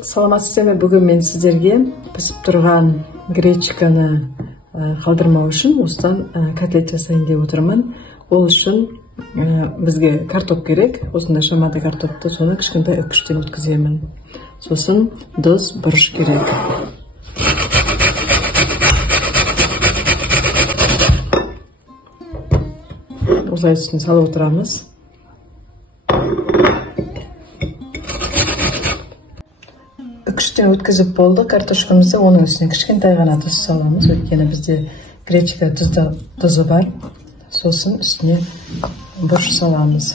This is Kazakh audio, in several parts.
Саламатсыздарбы, бүгүн мен сиздерге пісіп тұрған гречканы қалдырмау үшін осыдан котлет жасайын деп отырмын. Ол үшін бізге картоп керек. Осындай шамада картопты, соны кішкентай үккіштен өткіземін. Сосын дос бұрыш керек. Осылай үстіне салып отырамыз. Үккіштен өткізіп болды картошкамызды, оның үстіне кішкентай ғана тұз саламыз. Өйткені бізде гречка тұзы бар. Сосын үстіне бұрыш саламыз.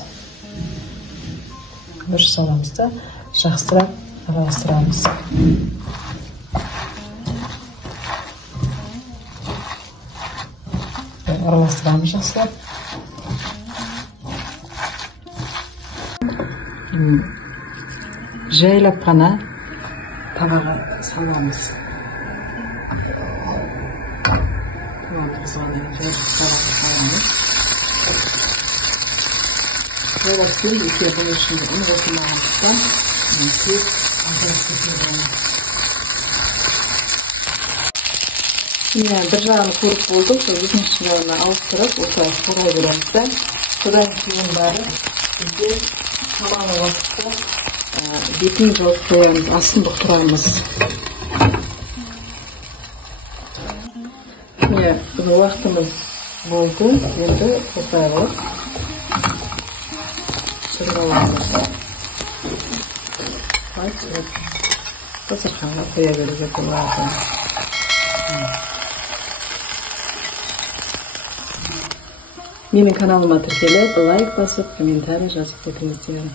Бұрыш саламыз да жақсырақ араластырамыз. Араластырамыз жақсылап. Жайлап қана табаға саламыз. Жайлап кейін екеуі бұл ішінде ұн қосылмағандықтан бір жағын көріп болдық, екінші жағына ауыстырып, осылай қорай береміз да. Содан кейін барып, бізде шамалы уақытта бетін жауып қоямыз, астын бұқтырамыз. Уақытымыз болды, енді осылай қылып түсіріп аламыз. Дастарханға қоя беруге болады. Менің каналыма тіркеліп, лайк басып, комментарий жазып кетіңіздер.